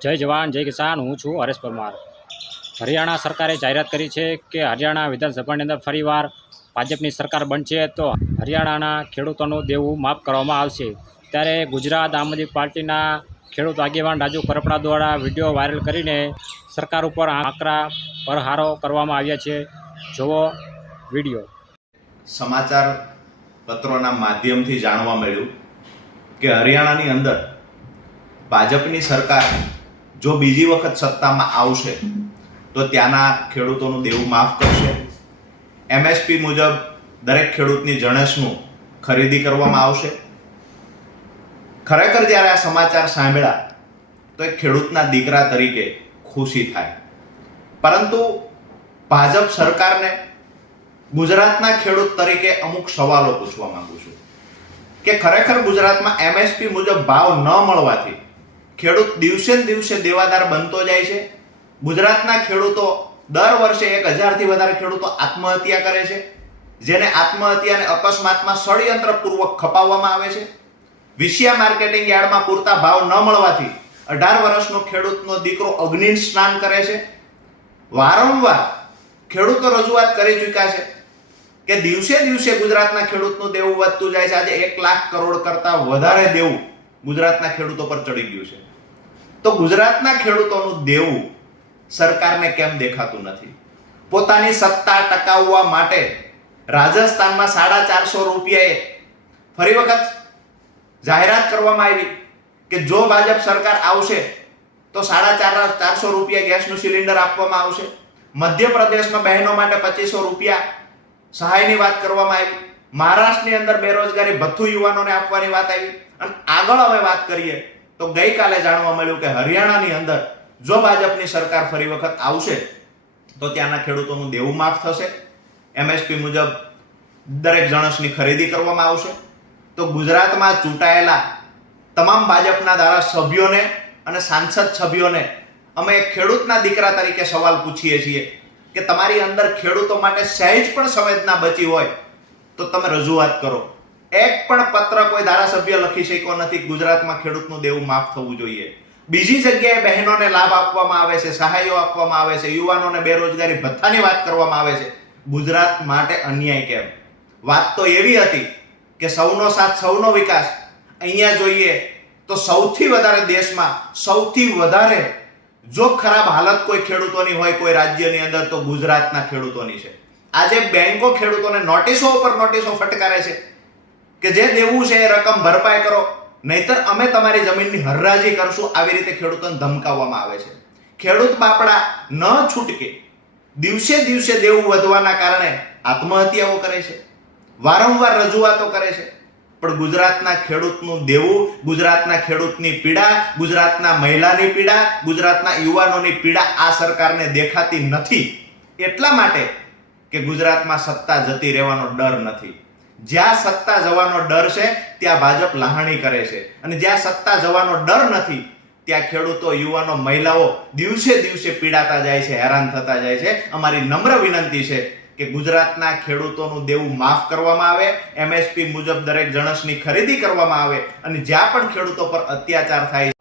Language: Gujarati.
જય જવાન જય કિસાન। હું છું હરેશ પરમાર। હરિયાણા સરકારે જાહેરાત કરી છે કે હરિયાણા વિધાનસભાની અંદર ફરીવાર ભાજપની સરકાર બનશે તો હરિયાણાના ખેડૂતોનું દેવું માફ કરવામાં આવશે। ત્યારે ગુજરાત આમ આદમી પાર્ટીના ખેડૂત આગેવાન રાજુ કરપડા દ્વારા વિડીયો વાયરલ કરીને સરકાર ઉપર આકરા પ્રહારો કરવામાં આવ્યા છે। જુઓ વિડીયો। સમાચાર પત્રોના માધ્યમથી જાણવા મળ્યું કે હરિયાણાની અંદર ભાજપની સરકાર જો બીજી વખત સત્તામાં આવશે તો ત્યાંના ખેડૂતોનું દેવું માફ કરશે। એમએસપી મુજબ દરેક ખેડૂતની જણસનું ખરીદી કરવામાં આવશે। ખરેખર જ્યારે આ સમાચાર સાંભળ્યા તો એક ખેડૂતના દીકરા તરીકે ખુશી થાય, પરંતુ ભાજપ સરકારને ગુજરાતના ખેડૂત તરીકે અમુક સવાલો પૂછવા માંગુ છું કે ખરેખર ગુજરાતમાં એમએસપી મુજબ ભાવ ન મળવાથી ખેડૂત દિવસે ને દિવસે દેવાદાર બનતો જાય છે। ગુજરાતના ખેડૂતો દર વર્ષે 1000થી વધારે ખેડૂતો આત્મહત્યા કરે છે, જેને આત્મહત્યાને અકસ્માતમાં ષડયંત્રપૂર્વક ખપાવવામાં આવે છે। વિશિયા માર્કેટિંગ યાર્ડમાં પૂરતા ભાવ ન મળવાથી 18 વર્ષનો ખેડૂતનો દીકરો અગ્નિ સ્નાન કરે છે। વારંવાર ખેડૂતો રજૂઆત કરી ચૂક્યા છે કે દિવસે દિવસે ગુજરાતના ખેડૂતનું દેવું વધતું જાય છે। આજે 1 લાખ કરોડ કરતા વધારે દેવું ગુજરાતના ખેડૂતો પર ચડી ગયું છે। તો ગુજરાતના ખેડૂતોનું દેવું સરકારને કેમ દેખાતું નથી? પોતાની સત્તા ટકાવવા માટે રાજસ્થાનમાં 450 રૂપિયાએ ફરી વખત જાહેરાત કરવામાં આવી કે જો ભાજપ સરકાર આવશે તો 450 રૂપિયા ગેસનું સિલિન્ડર આપવામાં આવશે। મધ્યપ્રદેશમાં બહેનો માટે 2500 રૂપિયા સહાયની વાત કરવામાં આવી। મહારાષ્ટ્રની અંદર બેરોજગારી ભથ્થું યુવાનોને આપવાની વાત આવી। અને આગળ અમે વાત કરીએ તો ગઈકાલે જાણવા મળ્યું કે હરિયાણાની અંદર જો ભાજપની સરકાર ફરી વખત આવશે તો ત્યાંના ખેડૂતોનું દેવું માફ થશે। એમએસપી મુજબ દરેક જણસની ખરીદી કરવામાં આવશે। તો ગુજરાતમાં ચૂંટાયેલા તમામ ભાજપના ધારાસભ્યોને અને સાંસદ સભ્યોને અમે ખેડૂતના દીકરા તરીકે સવાલ પૂછીએ છીએ કે તમારી અંદર ખેડૂતો માટે સહેજ પણ સંવેદના બચી હોય તો તમે રજૂઆત કરો। એક પણ પત્ર કોઈ ધારાસભ્ય લખી શક્યો નથી ગુજરાતમાં ખેડૂતનું દેવું માફ થવું જોઈએ। બીજી જગ્યાએ બહેનોને લાભ આપવામાં આવે છે, સહાયો આપવામાં આવે છે, યુવાનોને બેરોજગારી ભથ્થાની વાત કરવામાં આવે છે। ગુજરાત માટે અન્યાય કેમ? વાત તો એવી હતી કે સૌનો સાથ સૌનો વિકાસ। અહીંયા જોઈએ તો સૌથી વધારે દેશમાં સૌથી વધારે જો ખરાબ હાલત કોઈ ખેડૂતોની હોય કોઈ રાજ્યની અંદર તો ગુજરાતના ખેડૂતોની છે। આજે બેંકો ખેડૂતોને નોટિસો ઉપર નોટિસો ફટકારે છે કે જે દેવું છે એ રકમ ભરપાઈ કરો, નહીતર અમે તમારી જમીનની હરરાજી કરશું। આવી રીતે ખેડૂતોને ધમકાવવામાં આવે છે। ખેડૂત બાપડા ન છૂટકે દિવસે દિવસે દેવું વધવાના કારણે આત્મહત્યાઓ કરે છે, વારંવાર રજૂઆતો કરે છે, પણ ગુજરાતના ખેડૂતનું દેવું, ગુજરાતના ખેડૂતની પીડા, ગુજરાતના મહિલાની પીડા, ગુજરાતના યુવાનોની પીડા આ સરકારને દેખાતી નથી। એટલા માટે કે ગુજરાતમાં સત્તા જતી રહેવાનો ડર નથી। જ્યાં સત્તા જવાનો ડર છે ત્યાં ભાજપ લહાણી કરે છે, અને જ્યાં સત્તા જવાનો ડર નથી ત્યાં ખેડૂતો, યુવાનો, મહિલાઓ દિવસે દિવસે પીડાતા જાય છે, હેરાન થતા જાય છે। અમારી નમ્ર વિનંતી છે કે ગુજરાતના ખેડૂતોનું દેવું માફ કરવામાં આવે, એમએસપી મુજબ દરેક જણસની ખરીદી કરવામાં આવે, અને જ્યાં પણ ખેડૂતો પર અત્યાચાર થાય